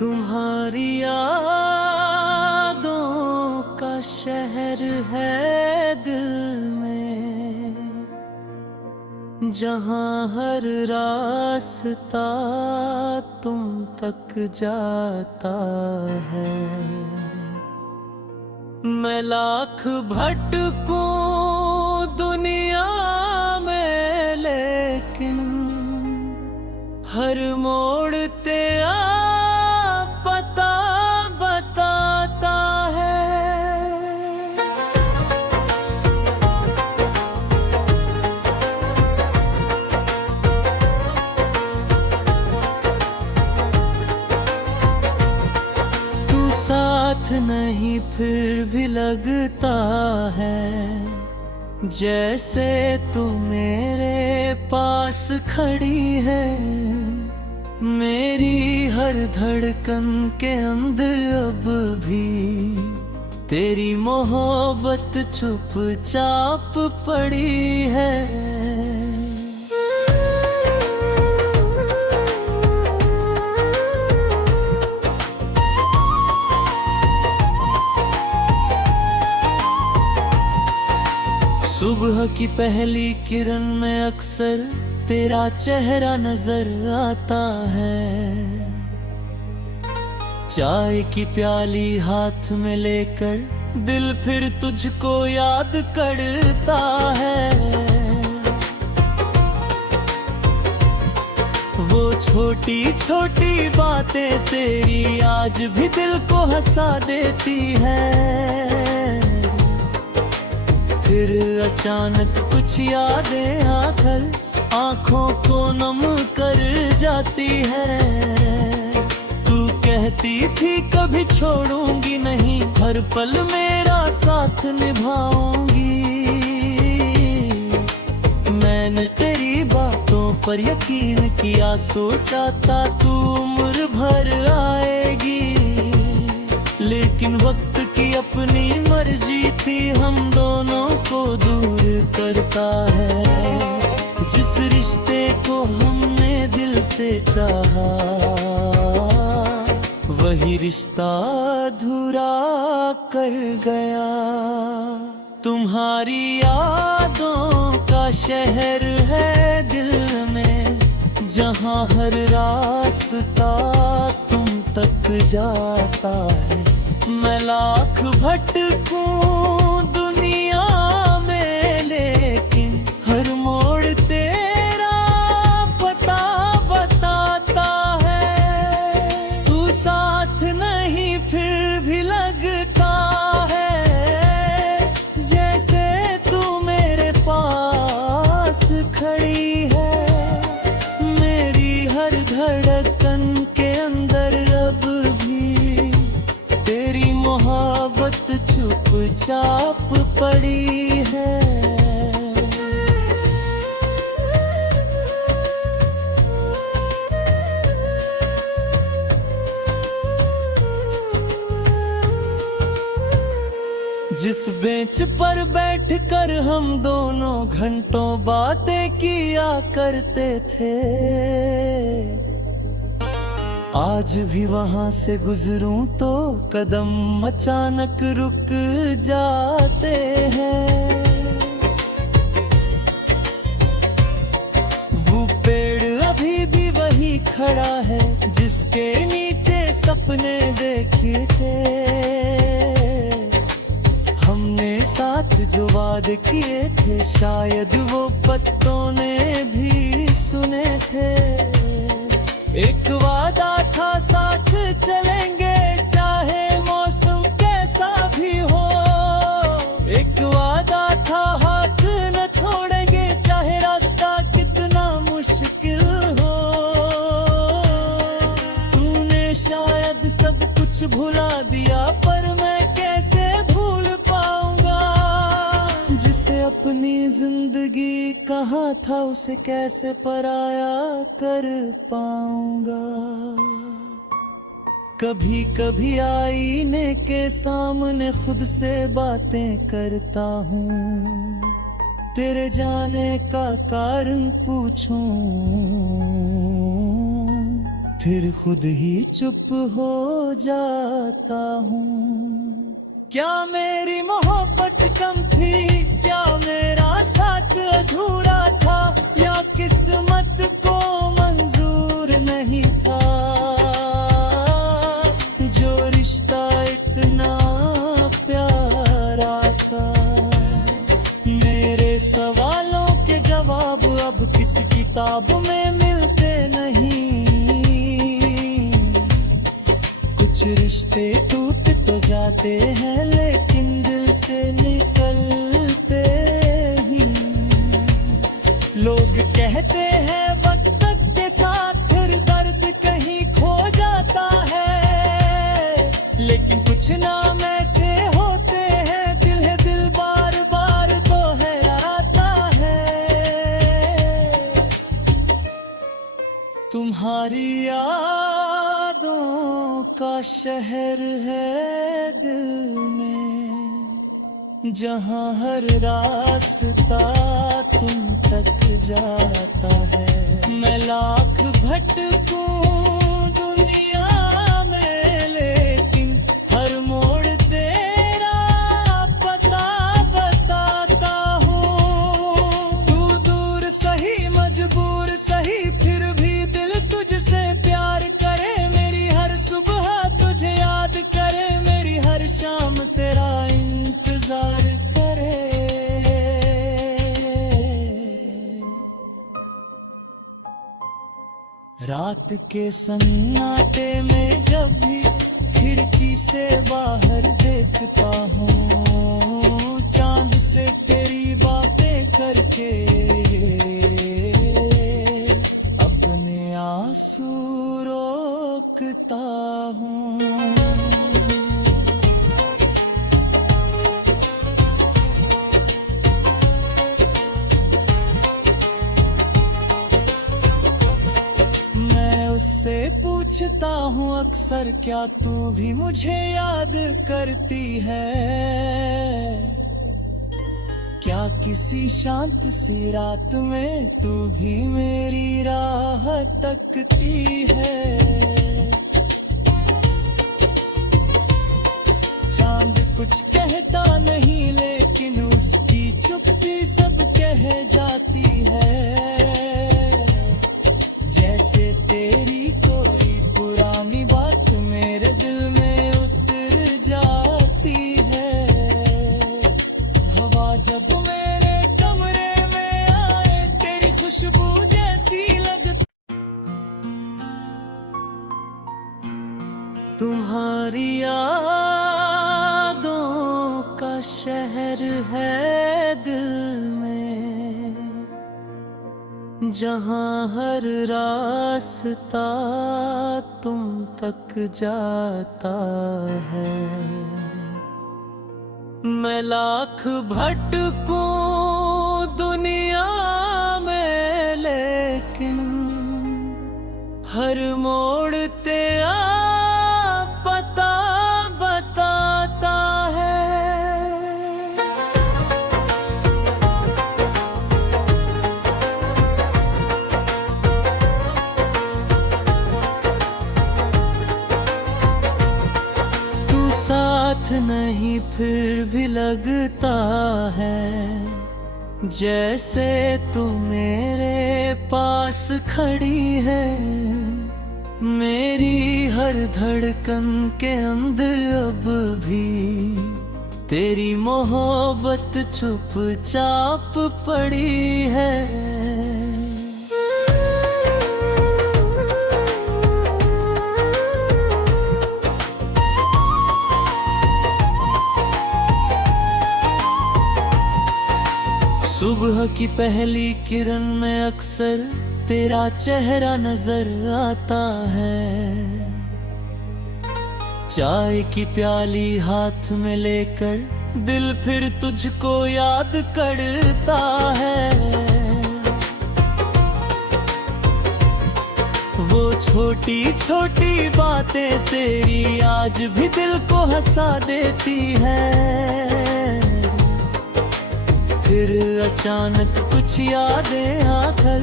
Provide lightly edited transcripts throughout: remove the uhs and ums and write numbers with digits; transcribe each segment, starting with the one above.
तुम्हारी यादों का शहर है दिल में, जहाँ हर रास्ता तुम तक जाता है। मैं लाख भटकूं दुनिया में, लेकिन हर मोड़ तेरा पता बताता है। तू साथ नहीं फिर भी लगता है, जैसे तू मेरे पास खड़ी है। मेरी हर धड़कन के अंदर अब भी तेरी मोहब्बत चुपचाप पड़ी है। सुबह की पहली किरण में अक्सर तेरा चेहरा नजर आता है। चाय की प्याली हाथ में लेकर दिल फिर तुझको याद करता है। वो छोटी छोटी बातें तेरी आज भी दिल को हंसा देती है। फिर अचानक कुछ यादें आकर आँखों को नम कर जाती है। तू कहती थी कभी छोड़ूंगी नहीं, हर पल मेरा साथ निभाऊंगी। मैंने तेरी बातों पर यकीन किया, सोचा था तू उम्र भर आएगी। लेकिन वक्त की अपनी मर्जी थी, हम दोनों को दूर करता है। जिस रिश्ते को हमने दिल से चाहा, वही रिश्ता अधूरा कर गया। तुम्हारी यादों का शहर है दिल में, जहाँ हर रास्ता तुम तक जाता है। मैं लाख भटकूं दुनिया में, लेकिन हर मोड़ तेरा पता बताता है। तू साथ नहीं फिर भी लगता है, जैसे तू मेरे पास खड़ी है। मेरी हर धड़कन के अंदर अब भी तेरी मोहब्बत चुपचाप पड़ी है। जिस बेंच पर बैठकर हम दोनों घंटों बातें किया करते थे, आज भी वहां से गुजरूं तो कदम अचानक रुक जाते हैं। वो पेड़ अभी भी वही खड़ा है, जिसके नीचे सपने देखे थे। हमने साथ जो वादे किए थे, शायद वो पत्तों ने भी सुने थे। एक वादा था साथ चलेंगे, चाहे मौसम कैसा भी हो। एक वादा था हाथ न छोड़ेंगे, चाहे रास्ता कितना मुश्किल हो। तूने शायद सब कुछ भुला दिया, पर मैं कैसे भूल पाऊंगा। जिसे अपनी जिंदगी कहा था, उसे कैसे पराया कर पाऊंगा। कभी कभी आईने के सामने खुद से बातें करता हूँ, तेरे जाने का कारण पूछूं। फिर खुद ही चुप हो जाता हूँ। क्या मेरी मोहब्बत कम थी, क्या मेरा साथ अधूरा था, या किस्मत को मंजूर नहीं था जो रिश्ता इतना प्यारा था। मेरे सवालों के जवाब अब किस किताब में मिलते नहीं। कुछ रिश्ते टूट तो जाते हैं लेकिन दिल से निकलते ही। लोग कहते हैं वक्त के साथ फिर दर्द कहीं खो जाता है, लेकिन कुछ नाम ऐसे होते हैं दिल है दिल बार बार दोहराता है। तुम्हारी यादों का शहर है दिल में, जहाँ हर रास्ता तुम तक जाता है। मैं लाख भटकूं दुनिया में लेकिन हर मोड़ तेरा पता बताता हूँ। तू दूर सही मजबूर सही फिर भी दिल तुझसे प्यार करे। मेरी हर सुबह तुझे याद करे, मेरी हर शाम तेरा इंतजार करे। रात के सन्नाटे में जब भी खिड़की से बाहर देखता हूँ, चांद से तेरी बातें करके अपने आंसू रोकता हूँ। उससे पूछता हूँ अक्सर क्या तू भी मुझे याद करती है। क्या किसी शांत सी रात में तू भी मेरी राह तकती है। चांद कुछ कहता नहीं लेकिन उसकी चुप्पी सब कह जाती है। जैसे तेरी कोई पुरानी बात मेरे दिल में उतर जाती है। हवा जब मेरे कमरे में आए तेरी खुशबू जैसी लगती। तुम्हारी यादों का शहर है दिल में, जहाँ हर रास्ता तुम तक जाता है। मैं लाख भटकूं दुनिया में लेकिन हर मोड़ तेरा पता बताता है। साथ नहीं फिर भी लगता है जैसे तू मेरे पास खड़ी है। मेरी हर धड़कन के अंदर अब भी तेरी मोहब्बत चुपचाप पड़ी है। सुबह की पहली किरण में अक्सर तेरा चेहरा नजर आता है। चाय की प्याली हाथ में लेकर दिल फिर तुझको याद करता है। वो छोटी छोटी बातें तेरी आज भी दिल को हंसा देती है। फिर अचानक कुछ यादें आकर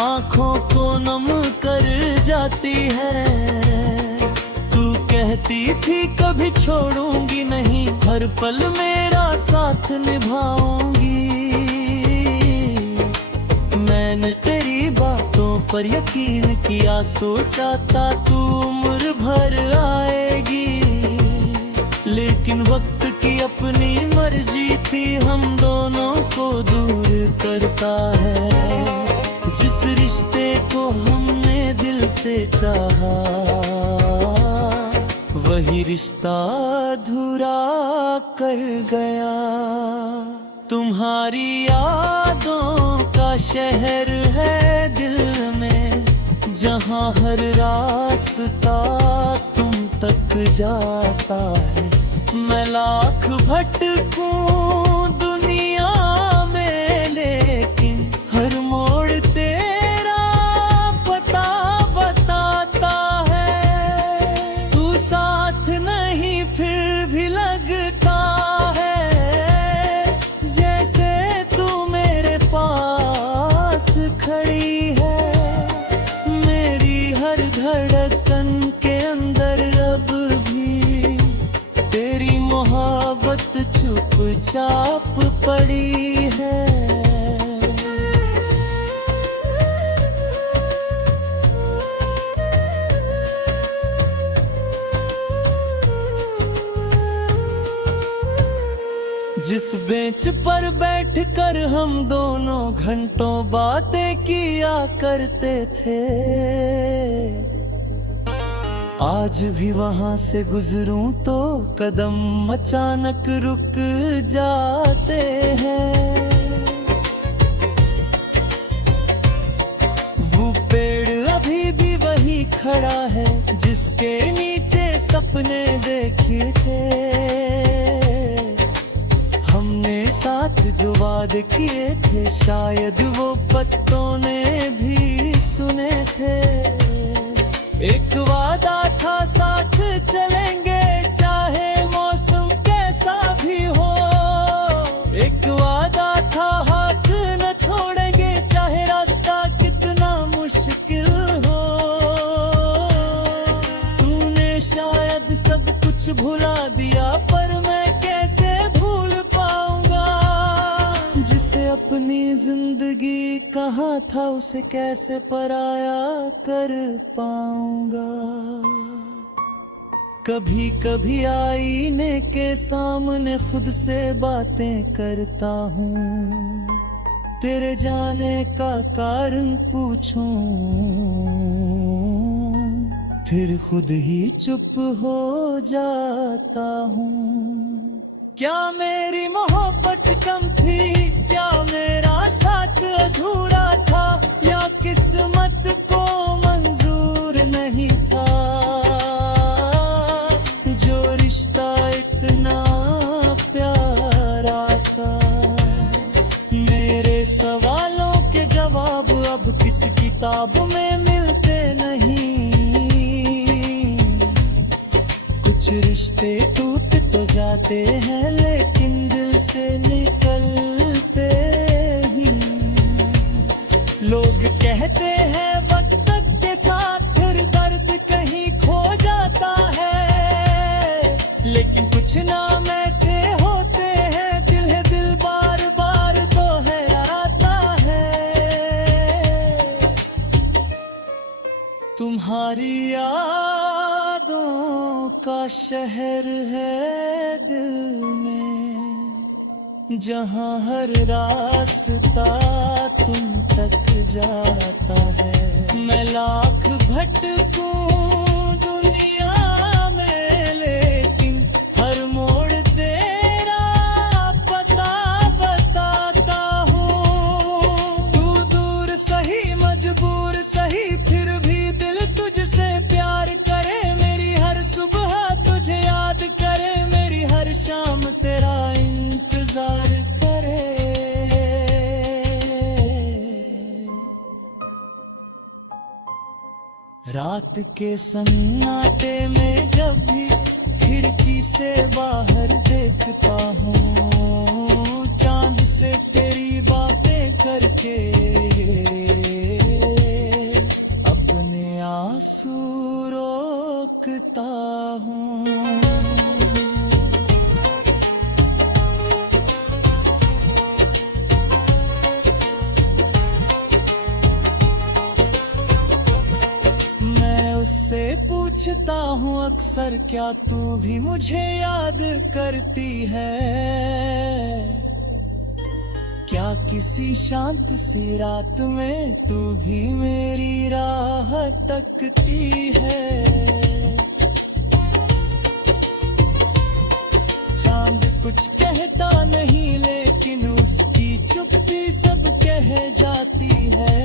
आंखों को नम कर जाती है। तू कहती थी कभी छोड़ूंगी नहीं, हर पल मेरा साथ निभाऊंगी। मैंने तेरी बातों पर यकीन किया, सोचा था तू उम्र भर आएगी। लेकिन वक्त की अपनी मर्जी थी, हम दोनों को दूर करता है। जिस रिश्ते को हमने दिल से चाहा, वही रिश्ता अधूरा कर गया। तुम्हारी यादों का शहर है दिल में, जहाँ हर रास्ता तुम तक जाता है। मैं लाख भटकूं दुनिया में, लेकिन हर मोड़ तेरा पता बताता है। तू साथ नहीं फिर भी लगता है, जैसे तू मेरे पास खड़ी है। मेरी हर धड़कन के अंदर अब भी तेरी मोहब्बत चुपचाप पड़ी है। जिस बेंच पर बैठकर हम दोनों घंटों बातें किया करते थे, आज भी वहां से गुजरूं तो कदम अचानक रुक जाते हैं। वो पेड़ अभी भी वही खड़ा है, जिसके नीचे सपने देखे थे। हमने साथ जो वादे किए थे, शायद वो पत्तों ने भी सुने थे। एक वादा था साथ चलेंगे, चाहे मौसम कैसा भी हो। एक वादा था हाथ न छोड़ेंगे, चाहे रास्ता कितना मुश्किल हो। तूने शायद सब कुछ भुला दिया, पर मैं कैसे भूल पाऊंगा। जिसे अपनी जिंदगी कहा था, उसे कैसे पराया कर पाऊंगा। कभी कभी आईने के सामने खुद से बातें करता हूँ, तेरे जाने का कारण पूछूं, फिर खुद ही चुप हो जाता हूँ। क्या मेरी मोहब्बत कम थी, क्या मेरा साथ अधूरा था, या किस्मत को मंजूर नहीं था। जो रिश्ता इतना प्यारा था। मेरे सवालों के जवाब अब किस किताब में मिलते नहीं। कुछ रिश्ते टूट तो जाते हैं, लेकिन दिल से निकलते ही। लोग कहते हैं वक्त के साथ फिर दर्द कहीं खो जाता है, लेकिन कुछ नाम ऐसे होते हैं, दिल है दिल बार बार दोहराता है। तुम्हारी यादों का शहर है दिल में, जहाँ हर रास्ता तुम तक जाता है। मैं लाख भटकूं दुनिया में, लेकिन हर मोड़ तेरा पता बताता हूँ। तू दूर सही मजबूर सही, फिर भी दिल तुझसे प्यार करे। मेरी हर सुबह तुझे याद करे, मेरी हर शाम तेरा इंतजार करे। रात के सन्नाटे में जब भी खिड़की से बाहर देखता हूँ, चांद से तेरी बातें करके आंसू रोकता हूँ। उससे पूछता हूँ अक्सर, क्या तू भी मुझे याद करती है? क्या किसी शांत सी रात में तू भी मेरी राह तकती है? चांद कुछ कहता नहीं, लेकिन उसकी चुप्पी सब कह जाती है।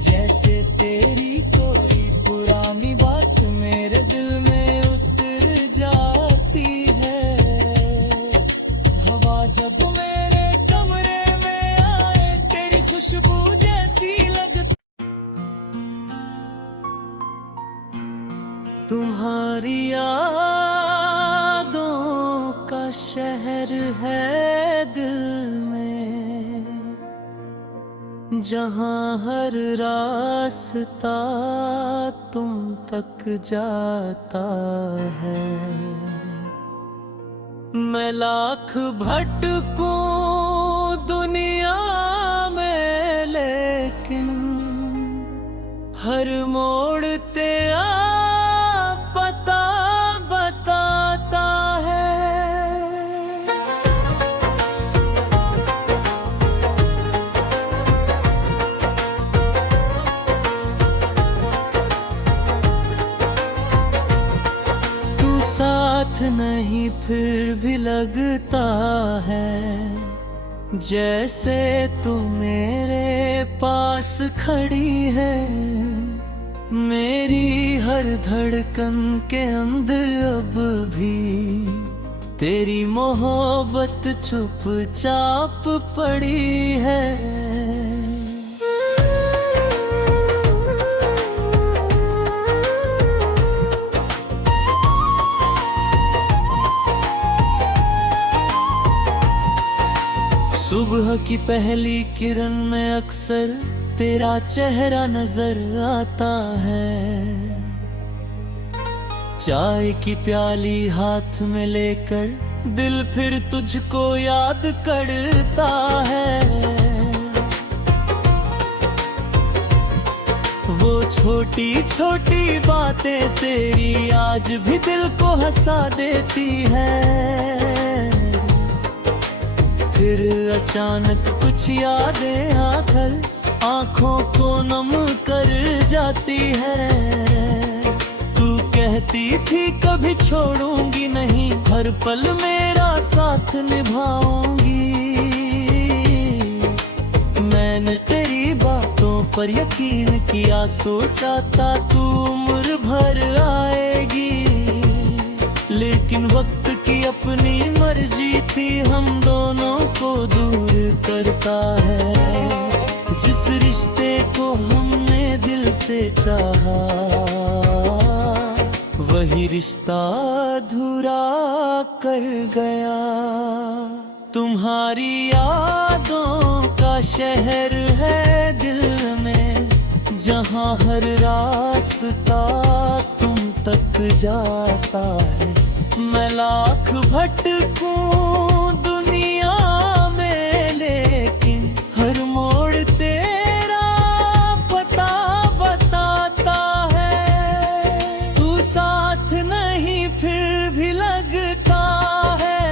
जैसे तेरी कोई पुरानी बात मेरे दिल में उतर जाती है। हवा जब मेरे कमरे में आए, तेरी खुशबू जैसी लगती। तुम्हारी यादों का शहर है दिल में, जहाँ हर रास्ता तुम तक जाता है। मैं लाख भटकूं दुनिया में, लेकिन हर मोड़ तेरा पता बताता है। साथ नहीं फिर भी लगता है, जैसे तू मेरे पास खड़ी है। मेरी हर धड़कन के अंदर अब भी तेरी मोहब्बत चुपचाप पड़ी है। सुबह की पहली किरण में अक्सर तेरा चेहरा नजर आता है। चाय की प्याली हाथ में लेकर दिल फिर तुझको याद करता है। वो छोटी छोटी बातें तेरी आज भी दिल को हंसा देती है। फिर अचानक कुछ यादें आकर आंखों को नम कर जाती है। तू कहती थी कभी छोड़ूंगी नहीं, हर पल मेरा साथ निभाऊंगी। मैंने तेरी बातों पर यकीन किया, सोचा था तू उम्र भर आएगी। लेकिन वक्त की अपनी मर्जी थी, हम दोनों को दूर करता है। जिस रिश्ते को हमने दिल से चाहा, वही रिश्ता अधूरा कर गया। तुम्हारी यादों का शहर है दिल में, जहाँ हर रास्ता तुम तक जाता है। मैं लाख भटकूं दुनिया में, लेकिन हर मोड़ तेरा पता बताता है। तू साथ नहीं फिर भी लगता है,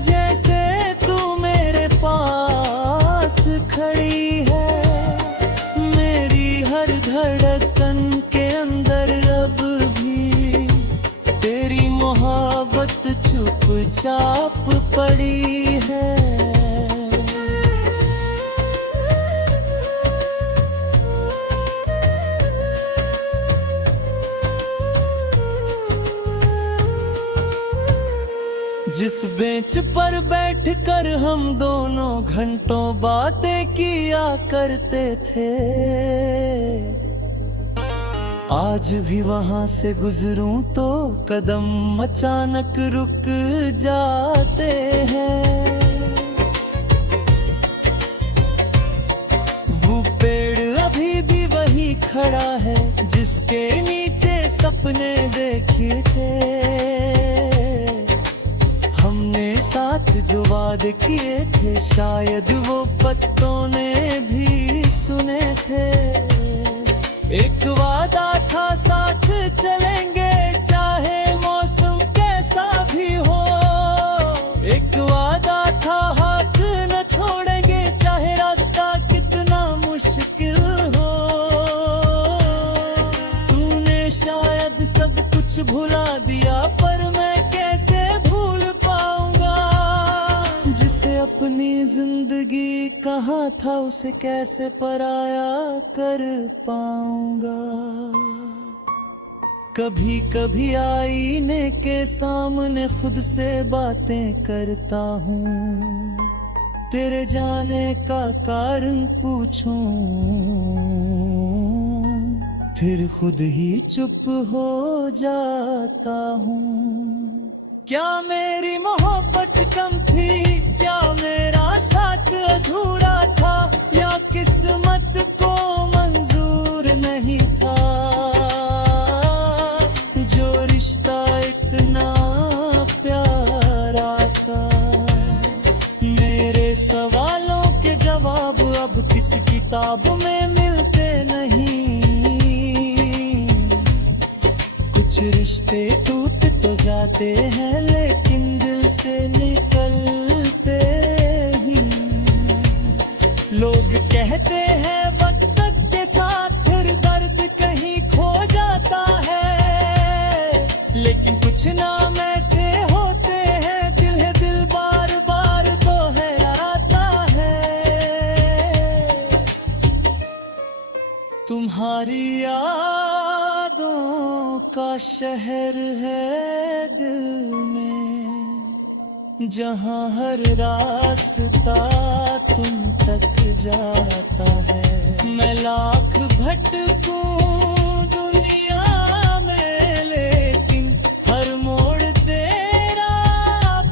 जैसे तू मेरे पास खड़ी है। मेरी हर धड़कन के अंदर अब भी तेरी मोहब्बत चुपचाप पड़ी है। जिस बेंच पर बैठकर हम दोनों घंटों बातें किया करते थे, आज भी वहां से गुजरूं तो कदम अचानक रुक जाते हैं। वो पेड़ अभी भी वही सपने देखे थे, हमने साथ जो वादे किए थे, शायद वो पत्तों ने भी सुने थे। एक वादा था साथ चलेंगे चाहे मौसम कैसा भी हो, एक वादा था हाथ न छोड़ेंगे चाहे रास्ता कितना मुश्किल हो। तूने शायद सब कुछ भुला दिया, पर मैं कैसे भूल पाऊंगा। जिसे अपनी जिंदगी कहा था, उसे कैसे पराया कर पाऊंगा। कभी कभी आईने के सामने खुद से बातें करता हूँ, तेरे जाने का कारण पूछूं, फिर खुद ही चुप हो जाता हूँ। क्या मेरी मोहब्बत कम थी, क्या मेरा साथ अधूरा था, या किस्मत को मंजूर नहीं था जो रिश्ता इतना प्यारा था। मेरे सवालों के जवाब अब किसी किताब में मिलते नहीं। कुछ रिश्ते टूट तो जाते हैं, लेकिन दिल से निकलते ही। लोग कहते हैं वक्त के साथ फिर दर्द कहीं खो जाता है, लेकिन कुछ नाम ऐसे होते हैं, दिल है दिल बार बार दोहराता है। तुम्हारी यादों का शहर है दिल में, जहाँ हर रास्ता तुम तक जाता है। मैं लाख भटकूं दुनिया में, लेकिन हर मोड़ तेरा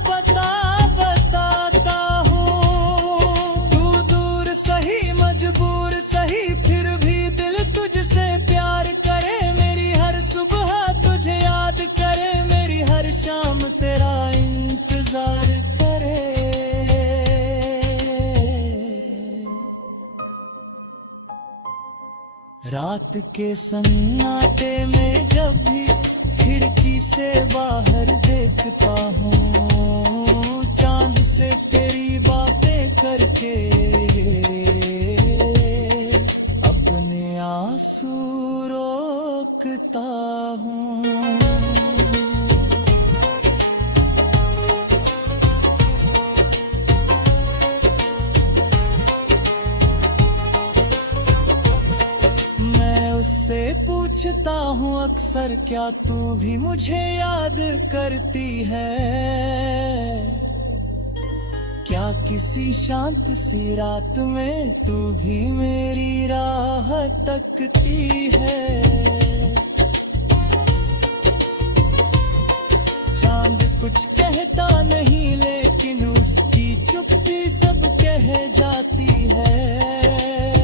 पता बताता हूँ। तू दूर सही मजबूर सही, फिर भी दिल तुझसे प्यार करे। मेरी हर सुबह तुझे याद करे, मेरी हर शाम तेरा इंतजार करे। रात के सन्नाटे में जब भी खिड़की से बाहर देखता हूँ, चांद से तेरी बातें करके अपने आंसू रोकता हूँ। उससे पूछता हूँ अक्सर, क्या तू भी मुझे याद करती है। क्या किसी शांत सी रात में तू भी मेरी राह तकती है। चांद कुछ कहता नहीं, लेकिन उसकी चुप्पी सब कह जाती है।